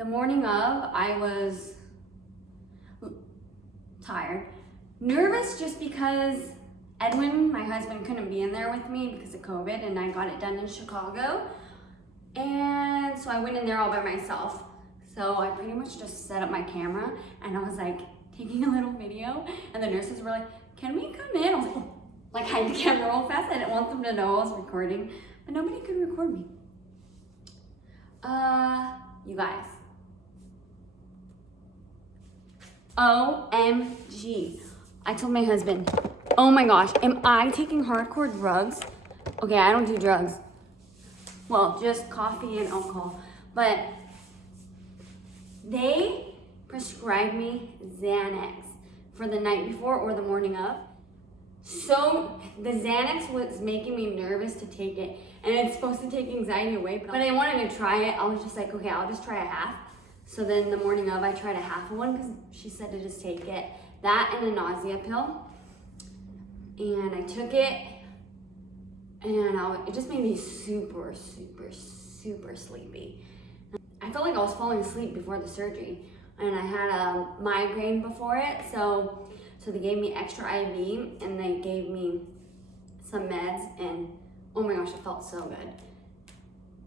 The morning of, I was tired. Nervous just because Edwin, my husband, couldn't be in there with me because of COVID, and I got it done in Chicago. And so I went in there all by myself. So I pretty much just set up my camera and I was like taking a little video, and the nurses were like, "Can we come in?" I was like, oh. Like hide the camera real fast. I didn't want them to know I was recording, but nobody could record me. You guys. OMG. I told my husband, oh my gosh, am I taking hardcore drugs? Okay, I don't do drugs. Well, just coffee and alcohol. But they prescribed me Xanax for the night before or the morning of. So the Xanax was making me nervous to take it, and it's supposed to take anxiety away, but I wanted to try it. I was just like, okay, I'll just try a half. So then the morning of, I tried a half of one because she said to just take it. That and a nausea pill. And I took it, and it just made me super, super, super sleepy. I felt like I was falling asleep before the surgery, and I had a migraine before it, so they gave me extra IV, and they gave me some meds, and oh my gosh, it felt so good.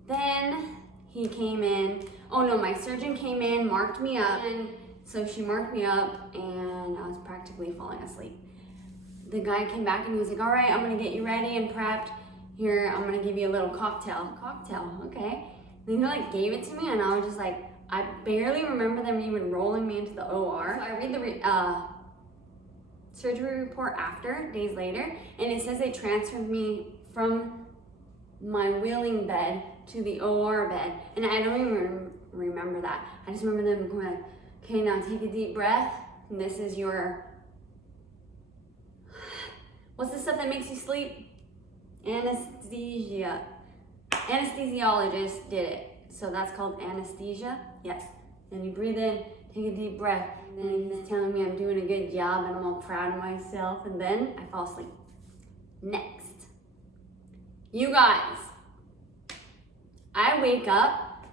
Then he came in, my surgeon came in, marked me up, and so she marked me up, and I was practically falling asleep. The guy came back and he was like, all right, I'm gonna get you ready and prepped. Here, I'm gonna give you a little cocktail. Cocktail, okay. Then he like gave it to me, and I was just like, I barely remember them even rolling me into the OR. So I read the surgery report after, days later, and it says they transferred me from my wheeling bed to the OR bed, and I don't even remember that. I just remember them going like, okay, now take a deep breath, and this is your, what's the stuff that makes you sleep? Anesthesia. Anesthesiologist did it, so that's called anesthesia. Yes. Then you breathe in, take a deep breath, and then he's telling me I'm doing a good job and I'm all proud of myself, and then I fall asleep. Next. You guys, I wake up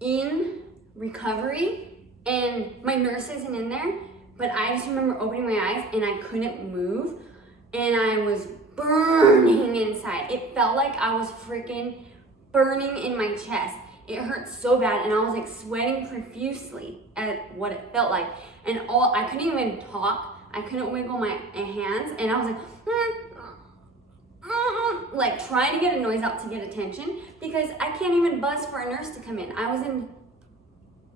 in recovery and my nurse isn't in there, but I just remember opening my eyes and I couldn't move, and I was burning inside. It felt like I was freaking burning in my chest. It hurt so bad, and I was like sweating profusely at what it felt like. And I couldn't even talk. I couldn't wiggle my hands, and I was like trying to get a noise out to get attention because I can't even buzz for a nurse to come in. I was in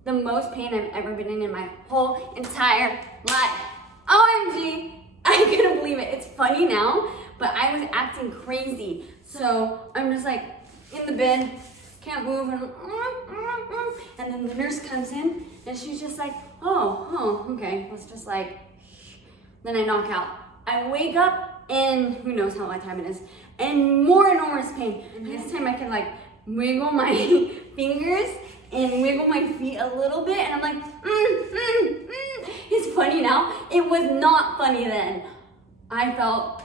the most pain I've ever been in my whole entire life. OMG, I couldn't believe it. It's funny now, but I was acting crazy. So I'm just like in the bed, can't move, and then the nurse comes in and she's just like, oh, okay, let's just like, then I knock out. I wake up and who knows how much time it is, and more enormous pain. And this time I can like wiggle my fingers and wiggle my feet a little bit, and I'm like, It's funny now. It was not funny then. I felt,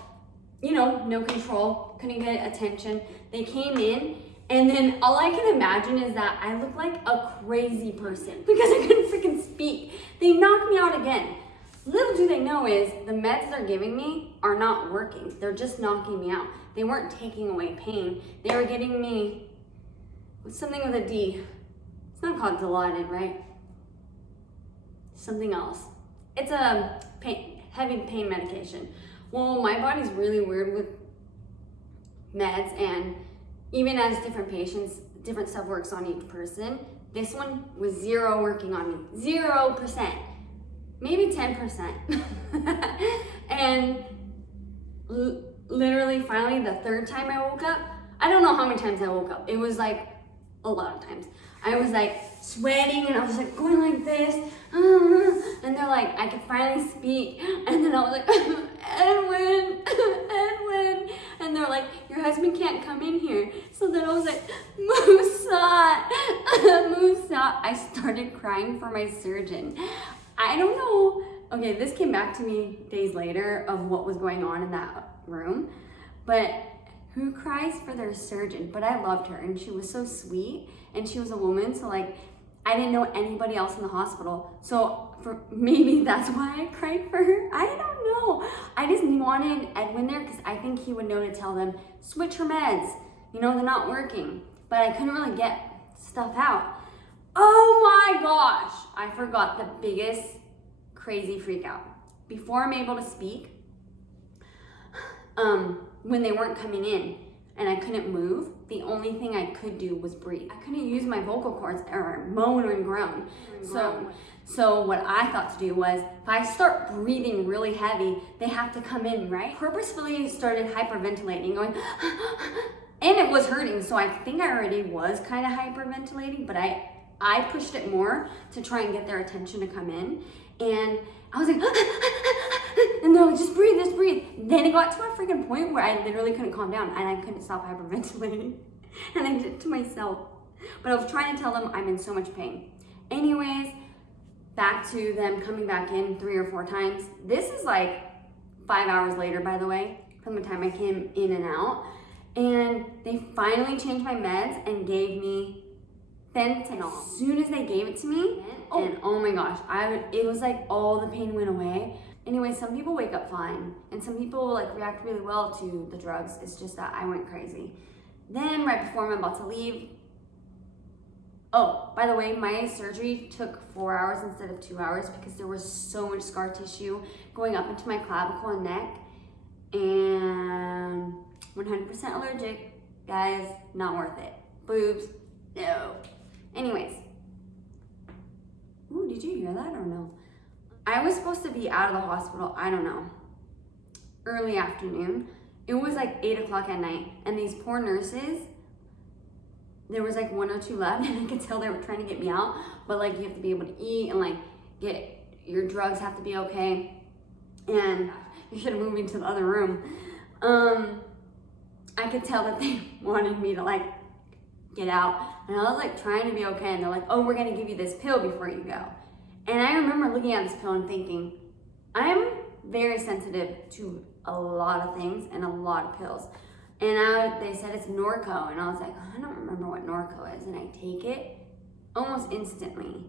no control, couldn't get attention. They came in, and then all I can imagine is that I look like a crazy person because I couldn't freaking speak. They knocked me out again. Little do they know is the meds they're giving me are not working. They're just knocking me out. They weren't taking away pain. They were getting me with something with a D. It's not called Dilaudid, right? Something else. It's a heavy pain medication. Well, my body's really weird with meds, and even as different patients, different stuff works on each person. This one was zero working on me. 0%. Maybe 10%. And literally, finally, the third time I woke up, I don't know how many times I woke up. It was like a lot of times. I was like sweating, and I was like going like this. And they're like, I could finally speak. And then I was like, Edwin. And they're like, your husband can't come in here. So then I was like, Musa. I started crying for my surgeon. I don't know. Okay, this came back to me days later of what was going on in that room. But who cries for their surgeon? But I loved her, and she was so sweet, and she was a woman, so like I didn't know anybody else in the hospital. So maybe that's why I cried for her. I don't know. I just wanted Edwin there because I think he would know to tell them, switch her meds. You know, they're not working. But I couldn't really get stuff out. Oh my gosh. I forgot the biggest crazy freak out. Before I'm able to speak, when they weren't coming in and I couldn't move, the only thing I could do was breathe. I couldn't use my vocal cords or moan or groan. So what I thought to do was, if I start breathing really heavy, they have to come in, right? Purposefully started hyperventilating, going, and it was hurting. So I think I already was kind of hyperventilating, but I pushed it more to try and get their attention to come in. And I was like, and they're like, just breathe, just breathe. Then it got to a freaking point where I literally couldn't calm down and I couldn't stop hyperventilating. And I did it to myself. But I was trying to tell them I'm in so much pain. Anyways, back to them coming back in 3 or 4 times. This is like 5 hours later, by the way, from the time I came in and out. And they finally changed my meds and gave me fentanyl. As soon as they gave it to me, and oh my gosh, it was like all the pain went away. Anyway, some people wake up fine, and some people like react really well to the drugs. It's just that I went crazy. Then right before I'm about to leave, oh, by the way, my surgery took 4 hours instead of 2 hours because there was so much scar tissue going up into my clavicle and neck, and 100% allergic, guys, not worth it. Boobs, no. Anyways, ooh, did you hear that or no? I was supposed to be out of the hospital, I don't know, early afternoon. It was like 8 o'clock at night, and these poor nurses, there was like 1 or 2 left, and I could tell they were trying to get me out, but like you have to be able to eat and like your drugs have to be okay, and you should have moved me to the other room. I could tell that they wanted me to like get out, and I was like trying to be okay, and they're like, oh, we're gonna give you this pill before you go. And I remember looking at this pill and thinking, I'm very sensitive to a lot of things and a lot of pills. And they said it's Norco, and I was like, I don't remember what Norco is, and I take it almost instantly.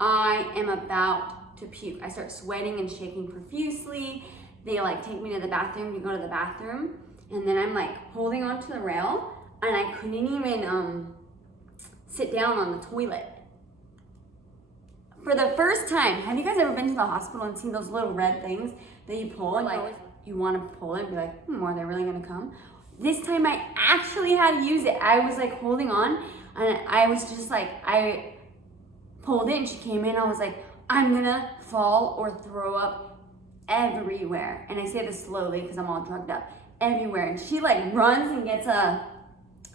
I am about to puke. I start sweating and shaking profusely. They like take me to the bathroom to go to the bathroom, and then I'm like holding onto the rail, and I couldn't even sit down on the toilet. For the first time, have you guys ever been to the hospital and seen those little red things that you pull and like you want to pull it and be like, are they really gonna come? This time I actually had to use it. I was like holding on, and I was just like, I pulled it and she came in. I was like, I'm gonna fall or throw up everywhere. And I say this slowly because I'm all drugged up. Everywhere. And she like runs and gets a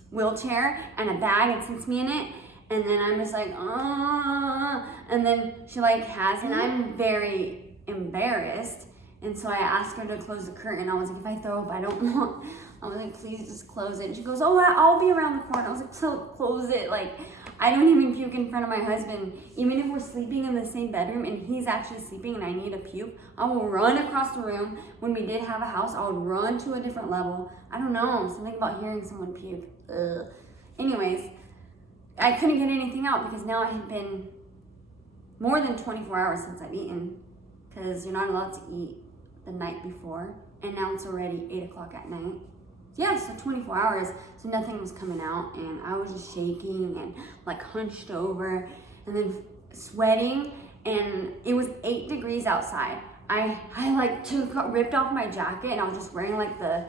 wheelchair and a bag and sits me in it. And then I'm just like, and then she like has, and I'm very embarrassed. And so I asked her to close the curtain. I was like, if I throw up, I don't want. I was like, please just close it. And she goes, oh, I'll be around the corner. I was like, so close it. Like, I don't even puke in front of my husband. Even if we're sleeping in the same bedroom and he's actually sleeping and I need a puke, I will run across the room. When we did have a house, I would run to a different level. I don't know, something about hearing someone puke. Ugh. Anyways, I couldn't get anything out because now it had been more than 24 hours since I've eaten, because you're not allowed to eat the night before, and now it's already 8 o'clock at night. Yeah, so 24 hours, so nothing was coming out, and I was just shaking and like hunched over and then sweating, and it was 8 degrees outside. I like ripped off my jacket, and I was just wearing like the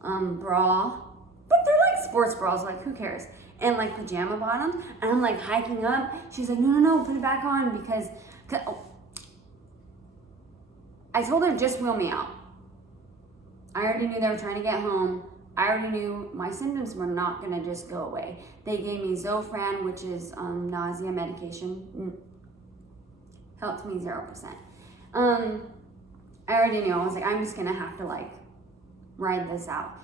bra, but they're like sports bras, like who cares? And like pajama bottoms, and I'm like hiking up. She's like, no, put it back on because I told her just wheel me out. I already knew they were trying to get home. I already knew my symptoms were not gonna just go away. They gave me Zofran, which is nausea medication. Helped me 0%. I already knew. I was like, I'm just gonna have to like ride this out.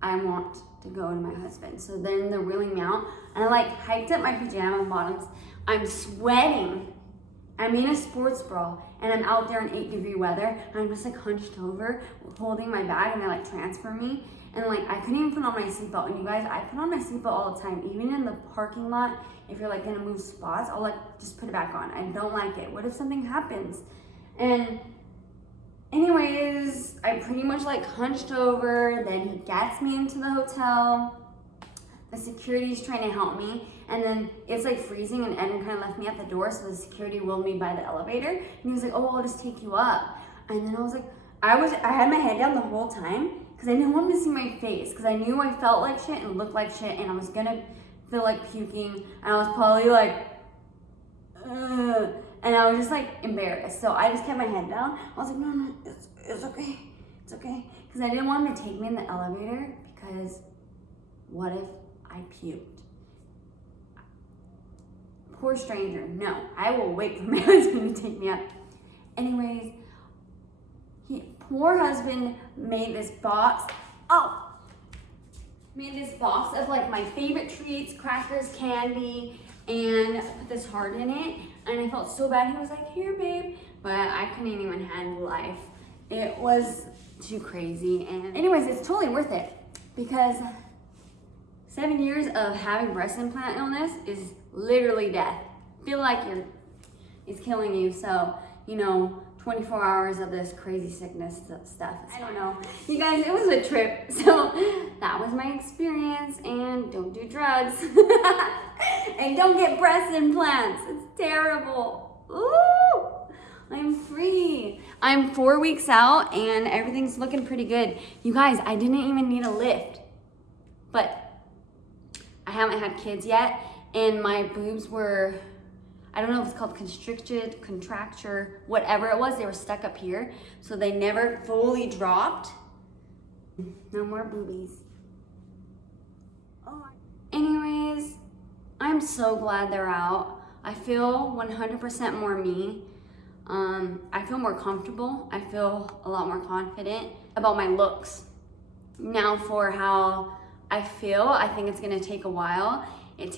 I want to go to my husband. So then they're wheeling me out, and I like hiked up my pajama bottoms. I'm sweating, I'm in a sports bra and I'm out there in 8-degree weather and I'm just like hunched over holding my bag and they like transfer me. And like I couldn't even put on my seatbelt. And you guys, I put on my seatbelt all the time, even in the parking lot. If you're like gonna move spots, I'll like just put it back on. I don't like it. What if something happens? And anyways, I pretty much like hunched over. Then he gets me into the hotel. The security's trying to help me, and then it's like freezing, and Edwin kind of left me at the door, so the security wheeled me by the elevator, and he was like, oh, I'll just take you up. And then I was like, I had my head down the whole time, because I didn't want him to see my face, because I knew I felt like shit and looked like shit, and I was gonna feel like puking, and I was probably like, ugh, and I was just like embarrassed, so I just kept my head down. I was like, no, it's okay, because I didn't want him to take me in the elevator, because what if I puked? Poor stranger. No, I will wait for my husband to take me up. Anyways, poor husband made this box. Made this box of like my favorite treats, crackers, candy, and put this heart in it. And I felt so bad. He was like, here, babe. But I couldn't even handle life. It was too crazy. And anyways, it's totally worth it, because 7 years of having breast implant illness is literally death. Feel like it's killing you. So, 24 hours of this crazy sickness stuff. I don't know. You guys, it was a trip. So that was my experience. And don't do drugs. And don't get breast implants. It's terrible. Ooh, I'm free. I'm 4 weeks out and everything's looking pretty good. You guys, I didn't even need a lift. But I haven't had kids yet, and my boobs were, I don't know if it's called constricted, contracture, whatever it was, they were stuck up here, so they never fully dropped. No more boobies. Oh. Anyways, I'm so glad they're out. I feel 100% more me. I feel more comfortable. I feel a lot more confident about my looks. Now for how I feel, I think it's gonna take a while. They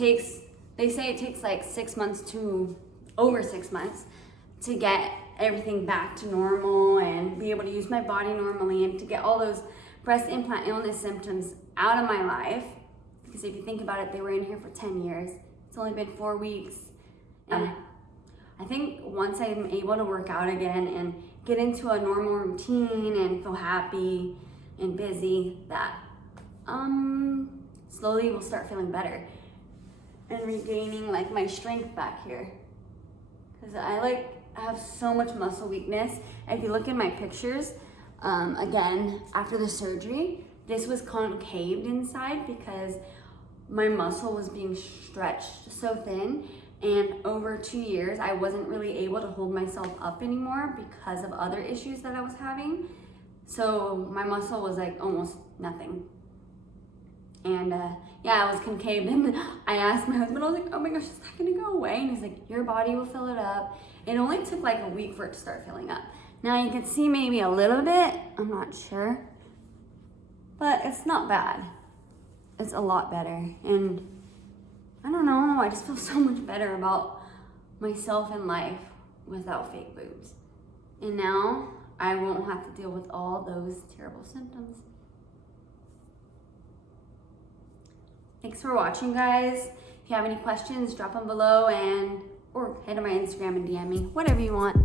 say it takes like 6 months to over 6 months to get everything back to normal and be able to use my body normally and to get all those breast implant illness symptoms out of my life. Because if you think about it, they were in here for 10 years. It's only been 4 weeks. And I think once I'm able to work out again and get into a normal routine and feel happy and busy, that slowly we'll start feeling better and regaining like my strength back here, because I have so much muscle weakness. If you look in my pictures, again, after the surgery, this was concaved inside because my muscle was being stretched so thin, and over 2 years I wasn't really able to hold myself up anymore because of other issues that I was having. So my muscle was like almost nothing. And yeah, I was concaved, and I asked my husband, I was like, oh my gosh, is that gonna go away? And he's like, your body will fill it up. It only took like a week for it to start filling up. Now you can see maybe a little bit, I'm not sure, but it's not bad. It's a lot better. And I don't know, I just feel so much better about myself and life without fake boobs. And now I won't have to deal with all those terrible symptoms. Thanks for watching, guys. If you have any questions, drop them below or head to my Instagram and DM me, whatever you want.